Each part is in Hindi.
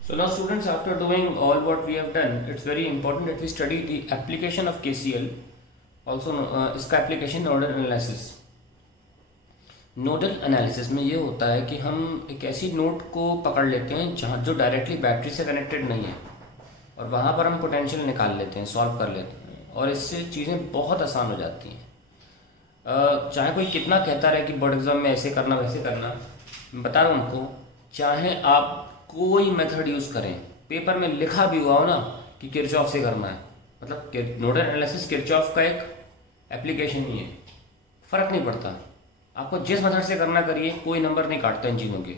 So now students, after doing all what we have done, it's very important that we study the application of KCL, also इसका application nodal analysis. Nodal analysis में ये होता है कि हम एक ऐसी नोड को पकड़ लेते हैं जहाँ जो डायरेक्टली बैटरी से कनेक्टेड नहीं है और वहाँ पर हम पोटेंशियल निकाल लेते हैं, सॉल्व कर लेते हैं और इससे चीज़ें बहुत आसान हो जाती हैं। चाहे कोई कितना कहता रहे कि बोर्ड एग्जाम में ऐसे करना वैसे करना, मैं बता रहा हूँ उनको, चाहे आप कोई मेथड यूज़ करें, पेपर में लिखा भी हुआ हो ना कि किरचॉफ से करना है, मतलब नोडल एनालिसिस किरचॉफ का एक एप्लीकेशन ही है, फ़र्क नहीं पड़ता। आपको जिस मेथड से करना करिए, कोई नंबर नहीं काटता इन चीज़ों के।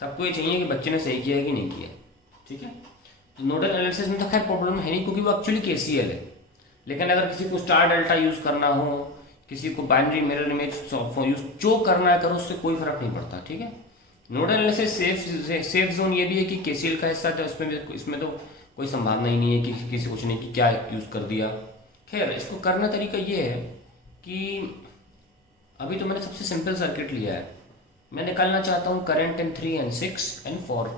सबको ये चाहिए कि बच्चे ने सही किया है कि नहीं किया, ठीक है। तो नोडल एनालिसिस में तो खैर प्रॉब्लम है नहीं, क्योंकि वो एक्चुअली केसीएल है। लेकिन अगर किसी को स्टार डेल्टा यूज़ करना हो, किसी को बाइनरी मिरर इमेज यूज जो करना है करो, उससे कोई फर्क नहीं पड़ता, ठीक है। नोडल एनालिसिस सेफ जोन ये भी है कि केसीएल का हिस्सा था, इसमें तो कोई संभावना ही नहीं है कि किसी पूछने की क्या यूज़ कर दिया। खैर, इसको करने का तरीका ये है कि अभी तो मैंने सबसे सिंपल सर्किट लिया है। मैं निकालना चाहता हूँ करंट इन 3 एंड 6 एंड 4,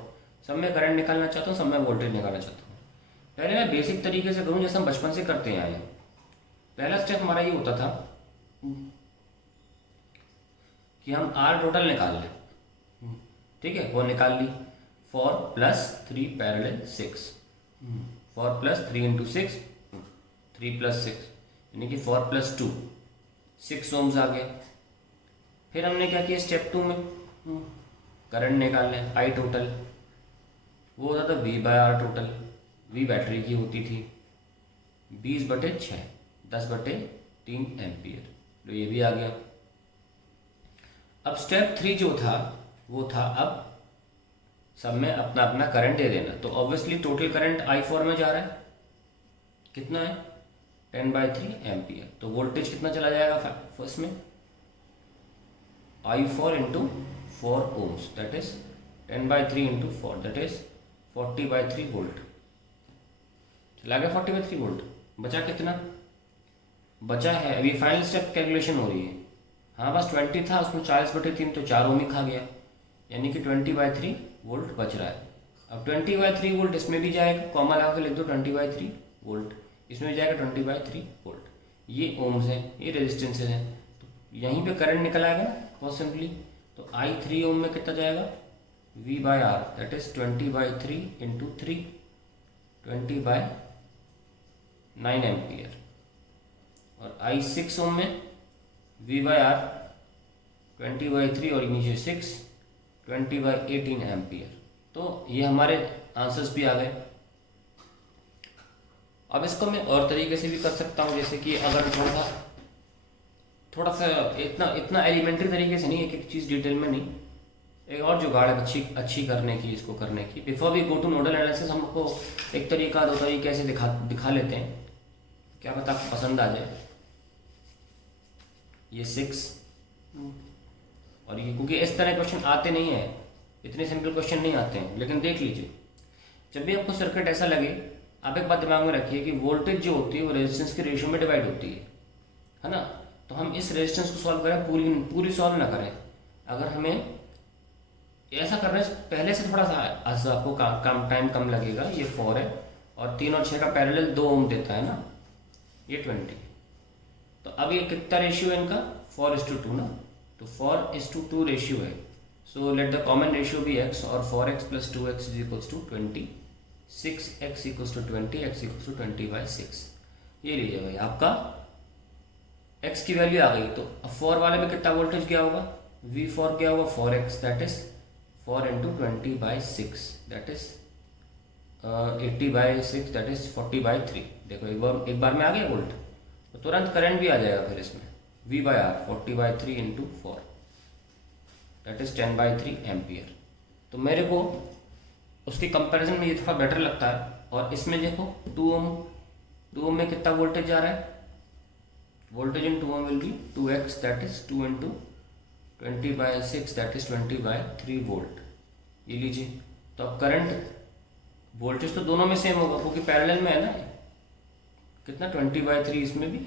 सब में करंट निकालना चाहता हूँ, सब में वोल्टेज निकालना चाहता हूँ। पहले मैं बेसिक तरीके से करूँ जैसे हम बचपन से करते आए हैं। पहला स्टेप हमारा ये होता था कि हम आर टोटल निकाल लें, ठीक है, वो निकाल ली। 4 + 3 पैरेलल 6, 4 + 3 × 6, 3 + 6 यानी कि 4 + 2 6 ओम्स आ गए। फिर हमने क्या किया, स्टेप 2 में करंट निकाल लें, आई टोटल, वो होता था V/R टोटल। V बैटरी की होती थी, 20/6 10/3 एम्पियर, तो ये भी आ गया। अब स्टेप 3 जो था वो था अब सब में अपना अपना करंट दे देना। तो ऑब्वियसली टोटल करंट I4 में जा रहा है, कितना है 10/3 एम्पियर। तो वोल्टेज कितना चला जाएगा फर्स्ट में, I4 × 4 ohms, that is 10/3 × 4, that is 40/3 volt. चला गया 40/3 वोल्ट। बचा कितना, बचा है अभी फाइनल स्टेप कैलकुलेशन हो रही है। हाँ, बस 20 था, उसमें 40/3 तो 4 ओम ही खा गया, यानी कि 20/3 वोल्ट बच रहा है। अब 20/3 वोल्ट इसमें भी जाएगा, कॉमा लगा के लिख दो 20/3 वोल्ट, इसमें भी जाएगा 20/3 वोल्ट। ये ओम्स हैं, ये रेजिस्टेंसेज हैं, तो यहीं पे करंट निकल आएगा ना बहुत सिंपली। तो I3 ओम में कितना जाएगा, V/R, दैट इज 20/3 × 3, 20/9 एम्पियर। और I6 ओम में V/R 20/3 और नीचे 6, 20/18 एम्पियर। तो ये हमारे आंसर्स भी आ गए। अब इसको मैं और तरीके से भी कर सकता हूँ, जैसे कि अगर थोड़ा सा इतना एलिमेंट्री तरीके से नहीं, एक एक चीज़ डिटेल में नहीं, एक और जुगाड़ है अच्छी करने की, इसको करने की। Before we go to nodal analysis हमको एक तरीका 2 तरीके ऐसे दिखा लेते हैं, क्या पता आपको पसंद आ जाए। ये 6 और ये, क्योंकि इस तरह क्वेश्चन आते नहीं हैं, इतने सिंपल क्वेश्चन नहीं आते हैं। लेकिन देख लीजिए, जब भी आपको सर्किट ऐसा लगे, आप एक बात दिमाग में रखिए कि वोल्टेज जो होती है वो रेजिस्टेंस के रेशियो में डिवाइड होती है ना। तो हम इस रेजिस्टेंस को सॉल्व करें, पूरी सॉल्व ना करें। अगर हमें ऐसा करने से पहले से थोड़ा सा आपको टाइम कम लगेगा। ये 4 है और 3 और 6 का पैरेलल 2 ओम देता है ना, ये 20। तो अब ये कितना रेशियो है इनका, 4:2 ना, तो 4:2 रेशियो है। So let the common ratio be x, और 4x + 2x = 20, 6x = 20, x = 20/6। ये लीजिए भाई, आपका x की वैल्यू आ गई। तो अब 4 वाले में कितना वोल्टेज गया होगा, V4 गया होगा 4x, that is 4 × 20/6, that is 80/6, that is 40/3। देखो एक बार में आ गया वोल्ट, तो तुरंत करंट भी आ जाएगा फिर इसमें, V/R 40/3 × 4, दैट इज 10/3 एम्पियर। तो मेरे को उसकी कंपैरिजन में ये थोड़ा बेटर लगता है। और इसमें देखो 2 ओम में कितना वोल्टेज जा रहा है, voltage in 2 ohm will be 2x, that is 2 × 20/6, that is 20/3 volt. ये लीजिए, तो अब करंट वोल्टेज तो दोनों में सेम होगा क्योंकि पैरेलल में है ना, कितना 20/3 इसमें भी,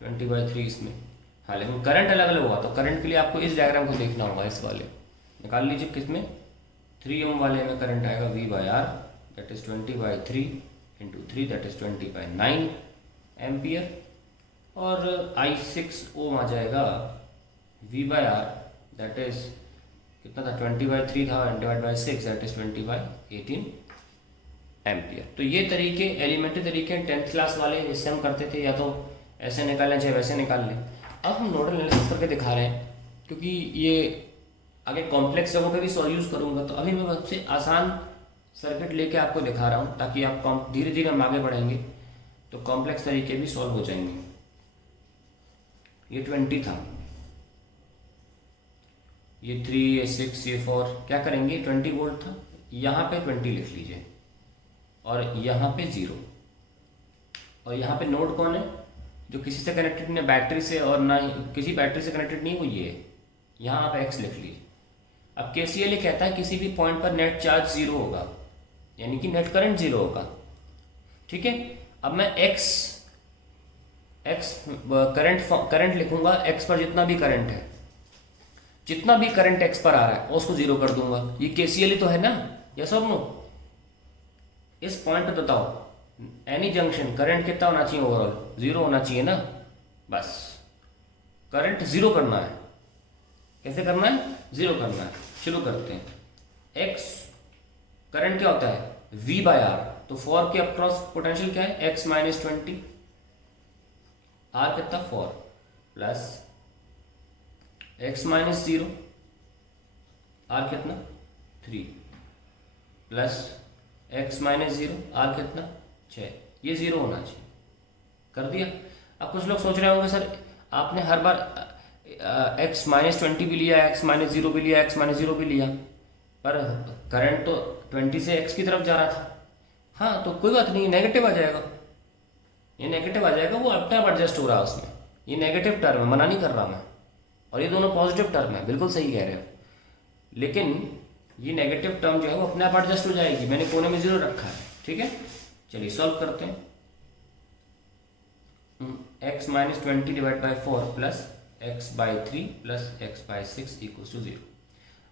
20/3 इसमें। हाँ, लेकिन करंट अलग अलग होगा। तो करंट के लिए आपको इस डायग्राम को देखना होगा, इस वाले निकाल लीजिए, किसमें 3 ओम वाले में करंट आएगा V by R, that is 20/3 into 3, that is 20/9 ampere. और I6 ओम आ जाएगा V by R, that is कितना था, 20/3 था, and divide by 6, that is 20/18 ampere. तो ये तरीके एलिमेंट्री तरीके 10th क्लास वाले जिससे हम करते थे, या तो ऐसे निकालें चाहे वैसे निकाल लें। अब हम नोडल एनालिसिस करके दिखा रहे हैं, क्योंकि ये आगे कॉम्प्लेक्स जगहों पे भी सॉल्व यूज़ करूँगा। तो अभी मैं सबसे आसान सर्किट लेके आपको दिखा रहा हूँ, ताकि आप धीरे धीरे हम आगे बढ़ेंगे तो कॉम्प्लेक्स तरीके भी सॉल्व हो जाएंगे। ये 20 था, ये 3, ये 6, ये 4, क्या करेंगे, 20 वोल्ट था, यहाँ पे 20 लिख लीजिए, और यहाँ पे 0, और यहाँ पे नोड कौन है, जो किसी से कनेक्टेड नहीं, बैटरी से और ना ही किसी बैटरी से कनेक्टेड नहीं, वो ये है, यहाँ आप x लिख लीजिए। अब KCL ये कहता है किसी भी पॉइंट पर नेट चार्ज 0 होगा, यानी कि नेट करंट 0 होगा, ठीक है। अब मैं x करंट लिखूंगा, x पर जितना भी करंट है, जितना भी करंट x पर आ रहा है उसको 0 कर दूंगा। ये KCL ही तो है ना, यस और नो। इस पॉइंट पे बताओ, एनी जंक्शन करंट कितना होना चाहिए, ओवरऑल 0 होना चाहिए ना, बस करंट 0 करना है। कैसे करना है, 0 करना है। शुरू करते हैं। x करंट क्या होता है, V बाय आर, तो 4 के अक्रॉस पोटेंशियल क्या है, x माइनस 20, r कितना 4 प्लस x माइनस 0, r कितना 3 प्लस x माइनस 0, r कितना 6, ये 0 होना चाहिए। कर दिया। अब कुछ लोग सोच रहे होंगे सर आपने हर बार x माइनस 20 भी लिया, x माइनस 0 भी लिया, x माइनस 0 भी लिया, पर करंट तो 20 से x की तरफ जा रहा था। हाँ तो कोई बात नहीं, नेगेटिव आ जाएगा, ये नेगेटिव आ जाएगा, वो अपने आप एडजस्ट हो रहा है उसमें। ये नेगेटिव टर्म है, मना नहीं कर रहा मैं, और ये दोनों पॉजिटिव टर्म है, बिल्कुल सही कह रहे हो। लेकिन ये नेगेटिव टर्म जो है वो अपने आप एडजस्ट हो जाएगी, मैंने कोने में 0 रखा है, ठीक है। चलिए सॉल्व करते हैं। x minus 20 divide by 4 plus x by 3 plus x by 6 equal to 0।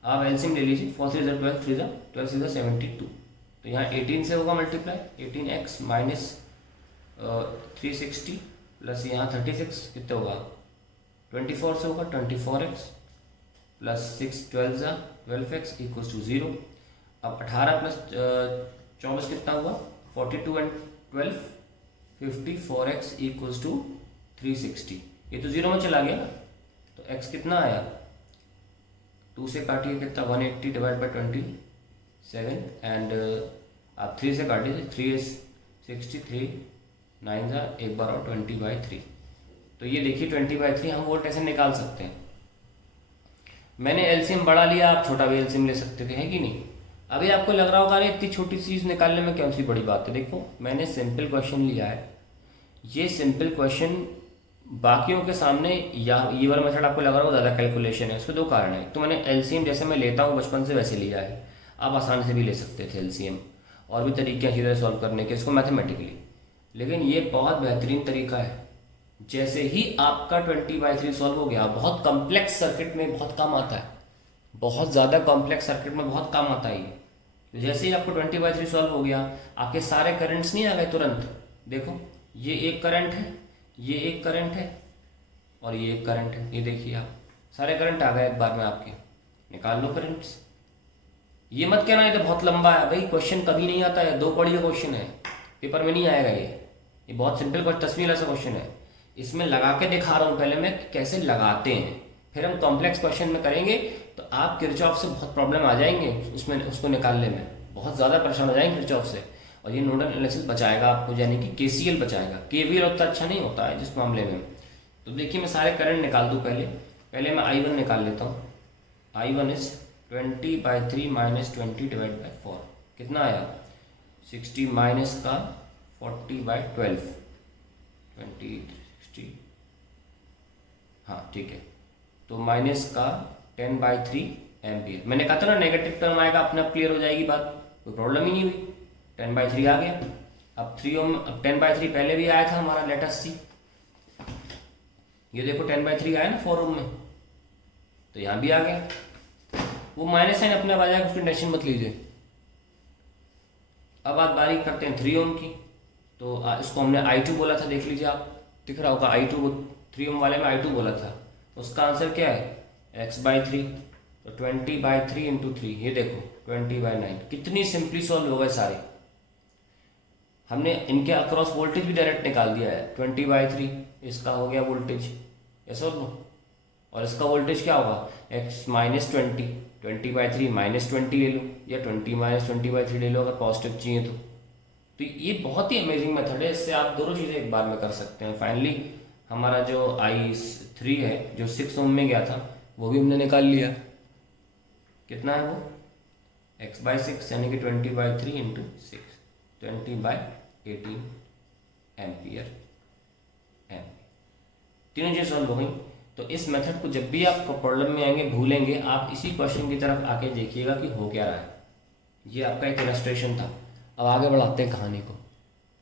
आप एलसीएम ले लीजिए, 4 3 12, 3 12 3 72, तो यहाँ 18 से होगा मल्टीप्लाई, 18x माइनस 360 प्लस यहाँ 36 कितने होगा, 24 से होगा, 24x plus 6 12x equal to 0। अब 18 प्लस 24 कितना हुआ, 42 एंड 12 54x इक्वल टू 360। ये तो 0 में चला गया ना, तो x कितना आया, 2 से काटिए कितना, 180 डिवाइड बाई 27, एंड आप 3 से काटिए, 3 is 63, 9 जा एक बार और 20/3। तो ये देखिए 20/3 हम वोल्ट ऐसे निकाल सकते हैं। मैंने एलसीएम बढ़ा लिया, आप छोटा भी एलसीएम ले सकते थे, है कि नहीं। अभी आपको लग रहा होगा अरे इतनी छोटी चीज़ निकालने में कौन सी बड़ी बात है। देखो मैंने सिंपल क्वेश्चन लिया है, ये सिंपल क्वेश्चन बाकियों के सामने, या ये वाला मेथड आपको लग रहा होगा ज़्यादा कैलकुलेशन है, उसके 2 कारण है। तो मैंने एलसीएम जैसे मैं लेता हूँ बचपन से वैसे लिया है, आप आसानी से भी ले सकते थे एलसीएम, और भी तरीके हैं चीज़ें सॉल्व करने के इसको मैथमेटिकली, लेकिन ये बहुत बेहतरीन तरीका है। जैसे ही आपका 20/3 सॉल्व हो गया, बहुत कॉम्प्लेक्स सर्किट में बहुत काम आता है, बहुत ज़्यादा कॉम्प्लेक्स सर्किट में बहुत काम आता है ये। तो जैसे ही आपको 20/3 सॉल्व हो गया, आपके सारे करंट्स नहीं आ गए तुरंत। देखो ये एक करंट है, ये एक करंट है, और ये एक करंट है, ये देखिए आप सारे करंट आ गए एक बार में आपके। निकाल लो करंट्स। ये मत कहना ये तो बहुत लंबा है, भाई क्वेश्चन कभी नहीं आता है, 2 कड़ी का क्वेश्चन है, पेपर में नहीं आएगा ये बहुत सिंपल क्वेश्चन, तस्वीर ऐसा क्वेश्चन है। इसमें लगा के दिखा रहा हूँ पहले मैं कैसे लगाते हैं, फिर हम कॉम्प्लेक्स क्वेश्चन में करेंगे तो आप किरचॉफ से बहुत प्रॉब्लम आ जाएंगे उसमें, उसको निकालने में बहुत ज़्यादा परेशान हो जाएंगे किरचॉफ से। और ये नोडल एनालिसिस बचाएगा आपको, यानी कि KCL बचाएगा, KVL उतना अच्छा नहीं होता है जिस मामले में। तो देखिए मैं सारे करंट निकाल दूँ, पहले मैं I1 निकाल लेता हूँ। I1 is 20/3 minus 20 divide by 4, कितना आया 60 माइनस का 40/12, 20 60, हाँ ठीक है। तो माइनस का 10/3 एम्पियर। मैंने कहा था ना नेगेटिव टर्म आएगा अपने आप क्लियर हो जाएगी बात, कोई प्रॉब्लम ही नहीं हुई। 10/3 आ गया। अब 3 ओम, अब 10/3 पहले भी आया था हमारा, लेट अस सी। ये देखो 10/3 आया ना 4 ओम में, तो यहाँ भी आ गया। वो माइनस साइन अपने आप आ जाएगा, उसकी टेंशन मत लीजिए। अब बात बारीक करते हैं 3 ओम की। तो इसको हमने I2 बोला था, देख लीजिए आप, दिख रहा होगा I2, 3 ओम वाले में I2 बोला था। उसका आंसर क्या है, x/3। तो 20/3 इंटू 3, ये देखो 20/9। कितनी सिंपली सॉल्व हो गए सारे। हमने इनके अक्रॉस वोल्टेज भी डायरेक्ट निकाल दिया है। 20/3 इसका हो गया वोल्टेज, ऐसा हो। और इसका वोल्टेज क्या होगा, x -20, 20/3 -20 ले लो, या 20 - 20/3 ले लो अगर पॉजिटिव चाहिए तो ये बहुत ही अमेजिंग मेथड है। इससे आप दोनों चीज़ें एक बार में कर सकते हैं। फाइनली हमारा जो I3 है जो 6 ओम में गया था वो भी हमने निकाल लिया। कितना है वो, x/6 यानी कि 20/3 इंटू 6, 20/18 एम्पियर। तीनों चीज़ें सॉल्व हो गई। तो इस मेथड को जब भी आप प्रॉब्लम में आएंगे, भूलेंगे, आप इसी क्वेश्चन की तरफ आके देखिएगा कि हो क्या रहा है। ये आपका एक इलस्ट्रेशन था। अब आगे बढ़ाते हैं कहानी को।